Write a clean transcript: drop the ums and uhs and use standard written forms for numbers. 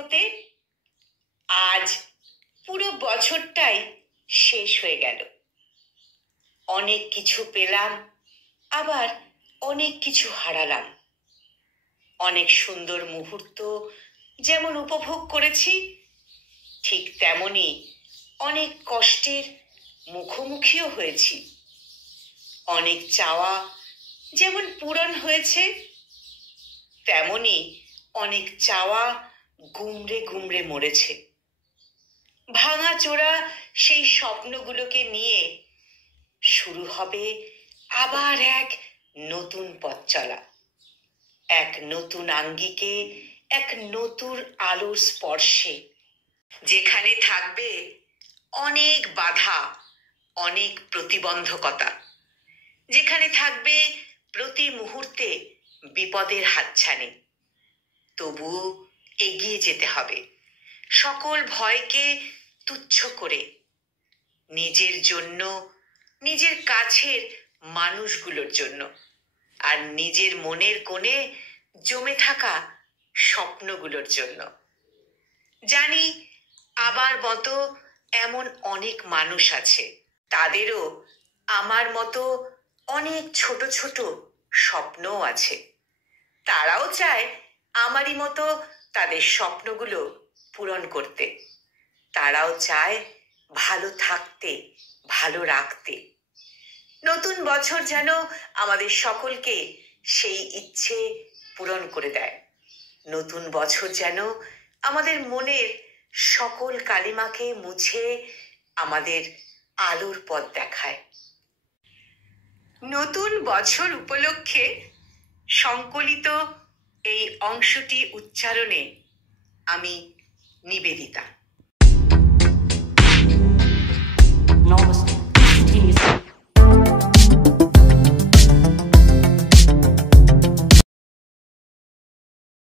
হতে আজ পুরো বছরটাই শেষ হয়ে গেল। অনেক কিছু পেলাম, আবার অনেক কিছু হারালাম। অনেক সুন্দর মুহূর্ত যেমন উপভোগ করেছি, ঠিক তেমনি অনেক কষ্টের মুখোমুখিও হয়েছি। অনেক চাওয়া যেমন পূরণ হয়েছে, তেমনি অনেক চাওয়া গুমড়ে গুমড়ে মরেছে। ভাঙা চোরা সেই স্বপ্নগুলোকে নিয়ে শুরু হবে আবার এক নতুন পথ চলা, এক নতুন আঙ্গিকে, এক নতুন আলোর স্পর্শে, যেখানে থাকবে অনেক বাধা, অনেক প্রতিবন্ধকতা, যেখানে থাকবে প্রতি মুহূর্তে বিপদের হাতছানি। তবুও এগিয়ে যেতে হবে, সকল ভয়কে তুচ্ছ করে, নিজের জন্য, নিজের কাছের মানুষগুলোর জন্য, আর নিজের মনের কোণে জমে থাকা স্বপ্নগুলোর জন্য। জানি আমার মতো এমন অনেক মানুষ আছে, তাদেরও আমার মতো অনেক ছোট ছোট স্বপ্নও আছে। তারাও চায় আমারই মতো তাদের স্বপ্নগুলো পূরণ করতে। তারাও চায় ভালো থাকতে, ভালো রাখতে। নতুন বছর যেন আমাদের সকলকে সেই ইচ্ছে পূরণ করে দেয়। নতুন বছর যেন আমাদের মনের সকল কালিমাকে মুছে আমাদের আলোর পথ দেখায়। নতুন বছর উপলক্ষে সংকলিত এই অংশটি উচ্চারণে আমি নিবেদিতা।